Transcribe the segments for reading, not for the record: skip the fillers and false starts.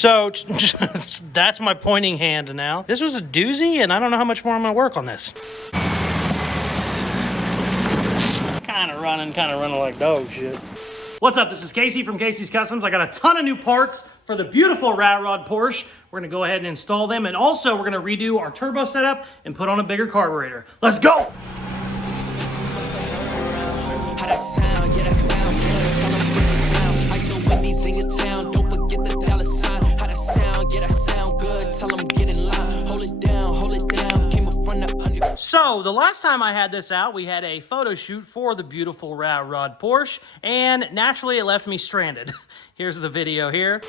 So that's my pointing hand now. This was a doozy, and I don't know how much more I'm gonna work on this. Kind of running like dog shit. What's up? This is Casey from Caseyscustoms. I got a ton of new parts for the beautiful Rat Rod Porsche. We're gonna go ahead and install them, and also we're gonna redo our turbo setup and put on a bigger carburetor. Let's go! So, the last time I had this out, we had a photo shoot for the beautiful Rat Rod Porsche, and naturally it left me stranded. Here's the video here.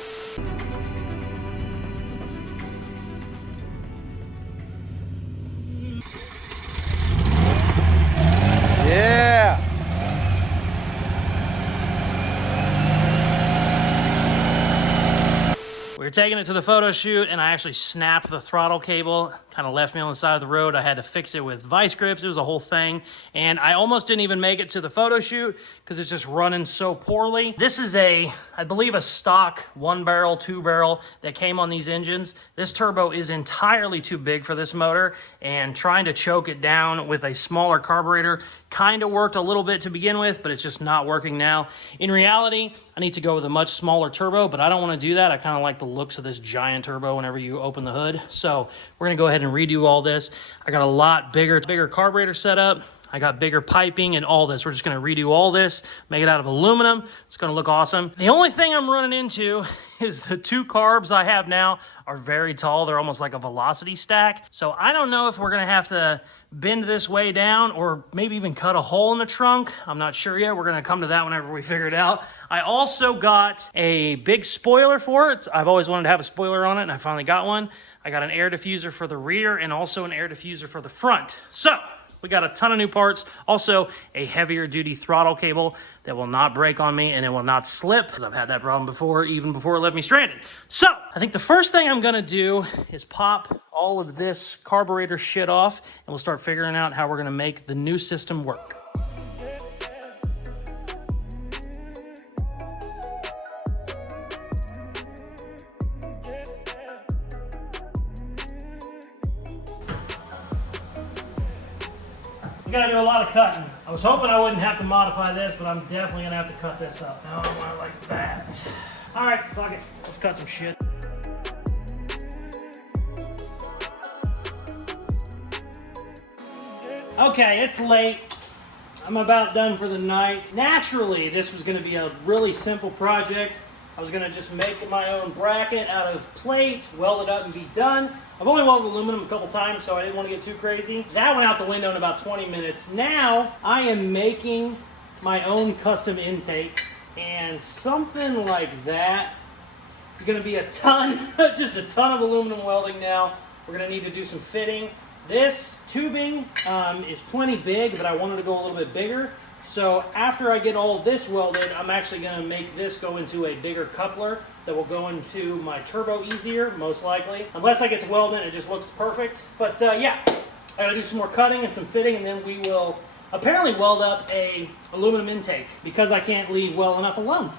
Yeah! We were taking it to the photo shoot, and I actually snapped the throttle cable. Kind of left me on the side of the road. I had to fix it with vice grips. It was a whole thing. And I almost didn't even make it to the photo shoot because it's just running so poorly. This is I believe a stock 1-barrel, 2-barrel that came on these engines. This turbo is entirely too big for this motor, and trying to choke it down with a smaller carburetor kind of worked a little bit to begin with, but it's just not working now. In reality, I need to go with a much smaller turbo, but I don't want to do that. I kind of like the looks of this giant turbo whenever you open the hood. So we're going to go ahead and redo all this. I got a lot bigger carburetor setup. I got bigger piping and all this. We're just going to redo all this, make it out of aluminum. It's going to look awesome. The only thing I'm running into is the 2 carbs I have now are very tall. They're almost like a velocity stack. So I don't know if we're going to have to bend this way down or maybe even cut a hole in the trunk. I'm not sure yet. We're going to come to that whenever we figure it out. I also got a big spoiler for it. I've always wanted to have a spoiler on it, and I finally got one. I got an air diffuser for the rear and also an air diffuser for the front. So we got a ton of new parts. Also a heavier duty throttle cable that will not break on me and it will not slip, because I've had that problem before, even before it left me stranded. So I think the first thing I'm gonna do is pop all of this carburetor shit off, and we'll start figuring out how we're gonna make the new system work. Gotta do a lot of cutting. I was hoping I wouldn't have to modify this, but I'm definitely gonna have to cut this up. No, I don't want it like that. All right, fuck it. Let's cut some shit. Okay, it's late. I'm about done for the night. Naturally, this was gonna be a really simple project. I was gonna just make my own bracket out of plate, weld it up and be done. I've only welded aluminum a couple times, so I didn't want to get too crazy. That went out the window in about 20 minutes. Now, I am making my own custom intake, and something like that is gonna be a ton, just a ton of aluminum welding now. We're gonna need to do some fitting. This tubing is plenty big, but I wanted to go a little bit bigger. So after I get all this welded, I'm actually gonna make this go into a bigger coupler that will go into my turbo easier, most likely. Unless I get to weld it, it just looks perfect. But yeah, I gotta do some more cutting and some fitting, and then we will apparently weld up a aluminum intake, because I can't leave well enough alone.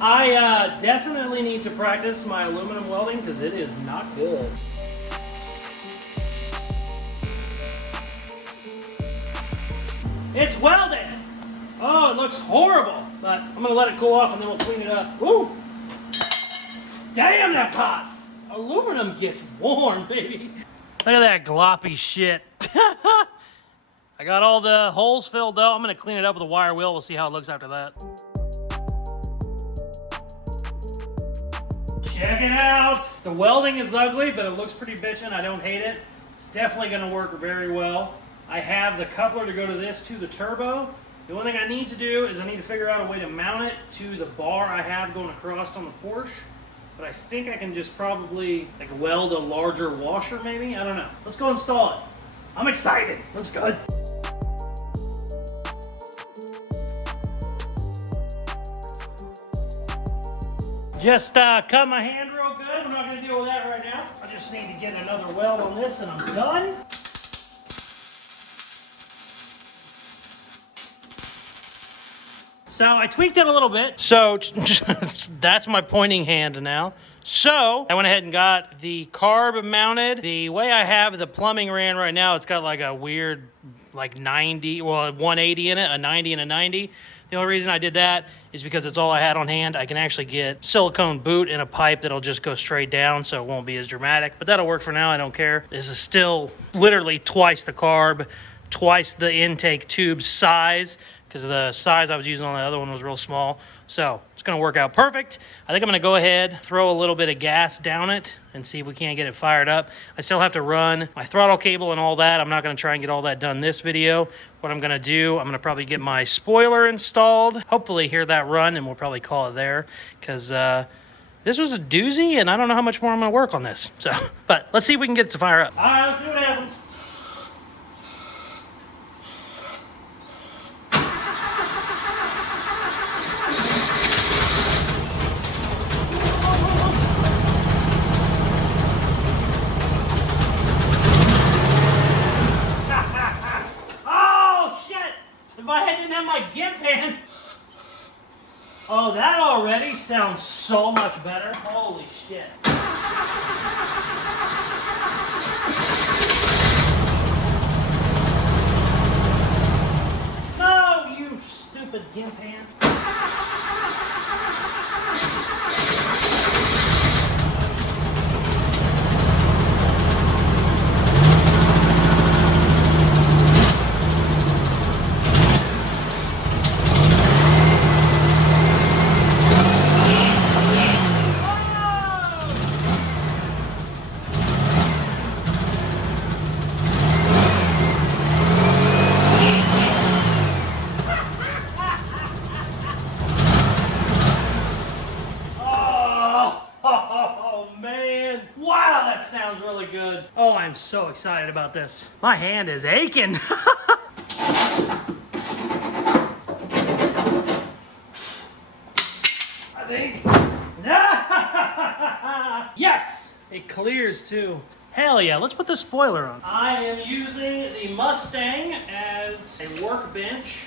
I definitely need to practice my aluminum welding because it is not good. It's welded! Oh, it looks horrible, but I'm gonna let it cool off and then we'll clean it up. Woo! Damn, that's hot! Aluminum gets warm, baby. Look at that gloppy shit. I got all the holes filled up. I'm gonna clean it up with a wire wheel. We'll see how it looks after that. Check it out. The welding is ugly, but it looks pretty bitchin'. I don't hate it. It's definitely gonna work very well. I have the coupler to go to this to the turbo. The only thing I need to do is I need to figure out a way to mount it to the bar I have going across on the Porsche. But I think I can just probably like weld a larger washer maybe. I don't know. Let's go install it. I'm excited. Looks good. Just cut my hand real good. We're not going to deal with that right now. I just need to get another weld on this and I'm done. So I tweaked it a little bit. So that's my pointing hand now. So I went ahead and got the carb mounted. The way I have the plumbing ran right now, it's got like a weird like 90, well, 180 in it, a 90 and a 90. The only reason I did that is because it's all I had on hand. I can actually get silicone boot in a pipe that'll just go straight down, so it won't be as dramatic, but that'll work for now. I don't care. This is still literally twice the carb, twice the intake tube size, because the size I was using on the other one was real small. So it's gonna work out perfect. I think I'm gonna go ahead, throw a little bit of gas down it and see if we can't get it fired up. I still have to run my throttle cable and all that. I'm not gonna try and get all that done this video. What I'm gonna do, I'm gonna probably get my spoiler installed, hopefully hear that run, and we'll probably call it there, because this was a doozy and I don't know how much more I'm gonna work on this. So, but let's see if we can get it to fire up. All right, let's see what happens. If I didn't have my gimp hand. Oh, that already sounds so much better. Holy shit. No, you stupid gimp hand. Sounds really good. Oh, I'm so excited about this. My hand is aching. I think. Yes! It clears too. Hell yeah, let's put the spoiler on. I am using the Mustang as a workbench.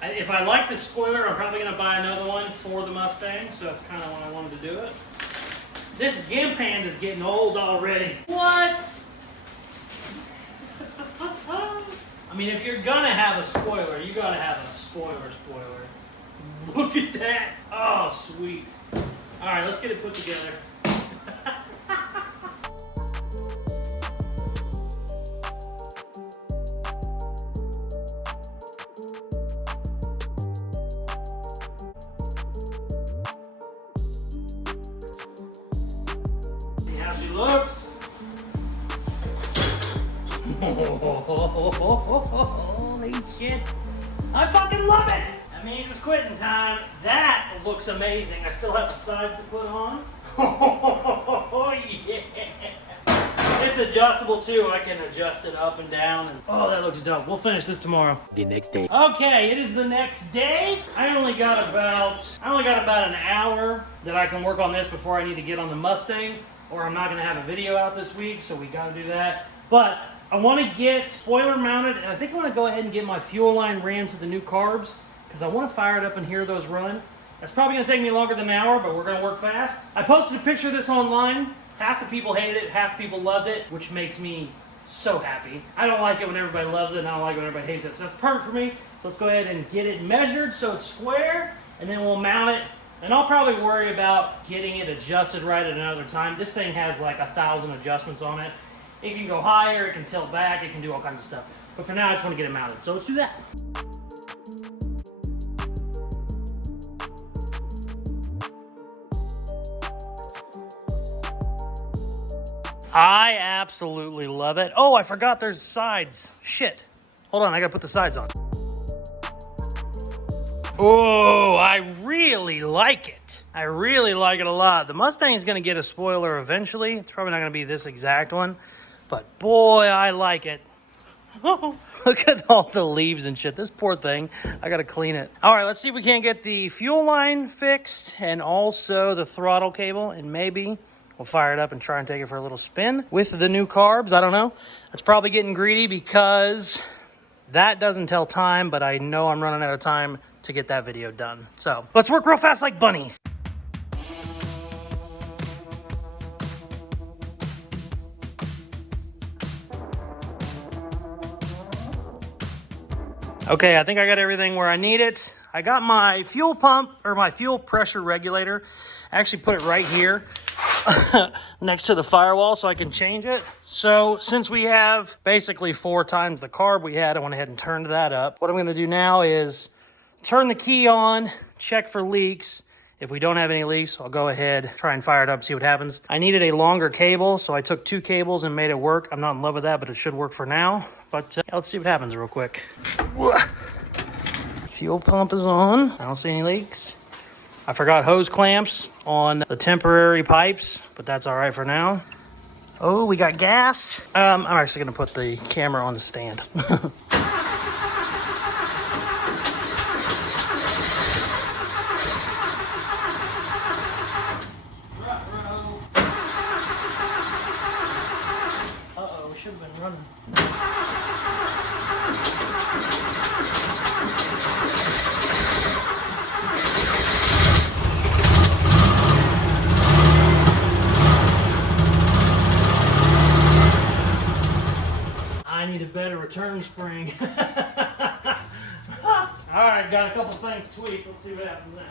If I like the spoiler, I'm probably going to buy another one for the Mustang, so that's kind of when I wanted to do it. This gimp hand is getting old already. What? I mean, if you're gonna have a spoiler, you gotta have a spoiler. Look at that. Oh, sweet. All right, let's get it put together. Looks. Holy shit. I fucking love it. That means it's quitting time. That looks amazing. I still have the sides to put on. Oh, yeah. It's adjustable too. I can adjust it up and down. And oh, that looks dope. We'll finish this tomorrow. The next day. Okay, it is the next day. I only got about an hour that I can work on this before I need to get on the Mustang, or I'm not gonna have a video out this week, so we gotta do that. But I wanna get spoiler mounted, and I think I wanna go ahead and get my fuel line ran to the new carbs, because I wanna fire it up and hear those run. That's probably gonna take me longer than an hour, but we're gonna work fast. I posted a picture of this online. Half the people hated it, half the people loved it, which makes me so happy. I don't like it when everybody loves it, and I don't like it when everybody hates it. So that's perfect for me. So let's go ahead and get it measured so it's square, and then we'll mount it And I'll probably worry about getting it adjusted right at another time. This thing has like 1,000 adjustments on it. It can go higher, it can tilt back, it can do all kinds of stuff. But for now, I just want to get it mounted. So let's do that. I absolutely love it. Oh, I forgot there's sides. Shit. Hold on, I gotta put the sides on. Oh, I really like it. I really like it a lot. The Mustang is gonna get a spoiler eventually. It's probably not gonna be this exact one, but boy, I like it. Look at all the leaves and shit. This poor thing. I gotta clean it. All right, let's see if we can't get the fuel line fixed and also the throttle cable, and maybe we'll fire it up and try and take it for a little spin with the new carbs. I don't know. That's probably getting greedy because that doesn't tell time, but I know I'm running out of time to get that video done. So let's work real fast like bunnies. Okay, I think I got everything where I need it. I got my fuel pump, or my fuel pressure regulator. I actually put it right here next to the firewall so I can change it. So since we have basically 4 times the carb we had, I went ahead and turned that up. What I'm gonna do now is turn the key on, check for leaks. If we don't have any leaks, I'll go ahead, try and fire it up, see what happens. I needed a longer cable, so I took 2 cables and made it work. I'm not in love with that, but it should work for now. But yeah, let's see what happens real quick. Fuel pump is on. I don't see any leaks. I forgot hose clamps on the temporary pipes, but that's all right for now. Oh, we got gas. I'm actually gonna put the camera on the stand. Uh-oh, should have been running. I need a better return spring. All right, got a couple things tweaked. Let's see what happens now.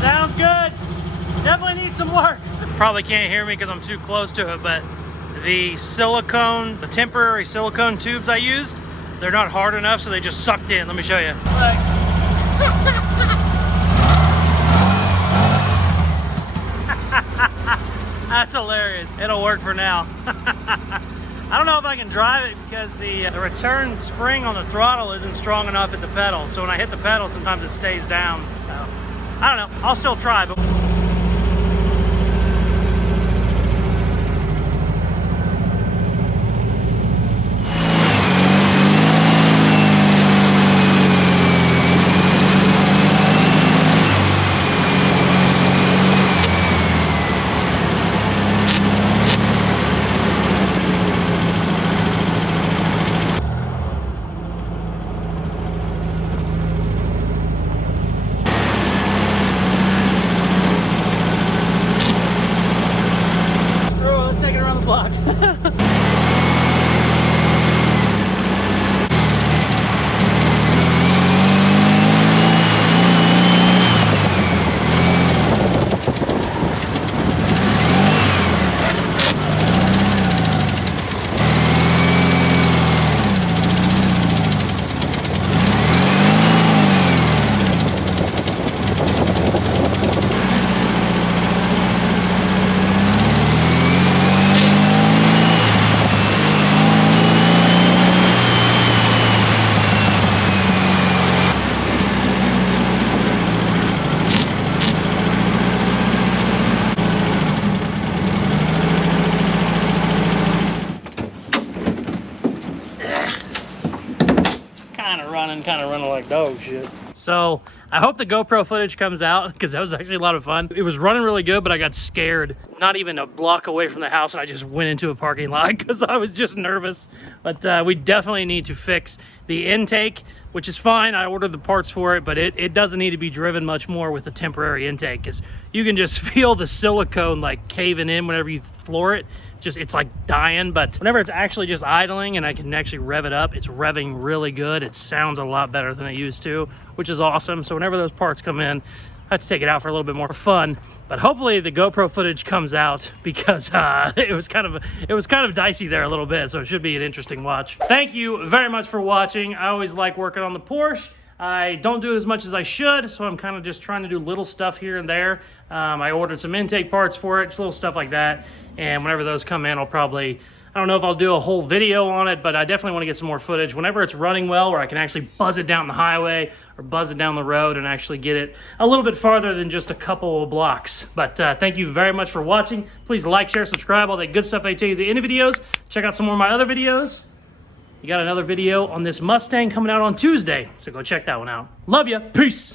Sounds good. Definitely needs some work. Probably can't hear me because I'm too close to it, but the silicone, the temporary silicone tubes I used, they're not hard enough, so they just sucked in. Let me show you. That's hilarious. It'll work for now. I don't know if I can drive it because the return spring on the throttle isn't strong enough at the pedal. So when I hit the pedal, sometimes it stays down. So, I don't know. I'll still try, but... kind of running like dog shit. So I hope the GoPro footage comes out because that was actually a lot of fun. It was running really good, but I got scared. Not even a block away from the house, and I just went into a parking lot because I was just nervous. But we definitely need to fix the intake, which is fine. I ordered the parts for it, but it doesn't need to be driven much more with the temporary intake because you can just feel the silicone like caving in whenever you floor it. It's like dying, but whenever it's actually just idling and I can actually rev it up, it's revving really good. It sounds a lot better than it used to, which is awesome. So whenever those parts come in, I have to take it out for a little bit more fun. But hopefully the GoPro footage comes out because it was kind of dicey there a little bit, so it should be an interesting watch. Thank you very much for watching. I always like working on the Porsche. I don't do it as much as I should, so I'm kind of just trying to do little stuff here and there. I ordered some intake parts for it, just little stuff like that. And whenever those come in, I'll probably, I don't know if I'll do a whole video on it, but I definitely want to get some more footage. Whenever it's running well, where I can actually buzz it down the highway or buzz it down the road and actually get it a little bit farther than just a couple of blocks. But thank you very much for watching. Please like, share, subscribe, all that good stuff I tell you at the end of videos. Check out some more of my other videos. You got another video on this Mustang coming out on Tuesday, so go check that one out. Love ya. Peace.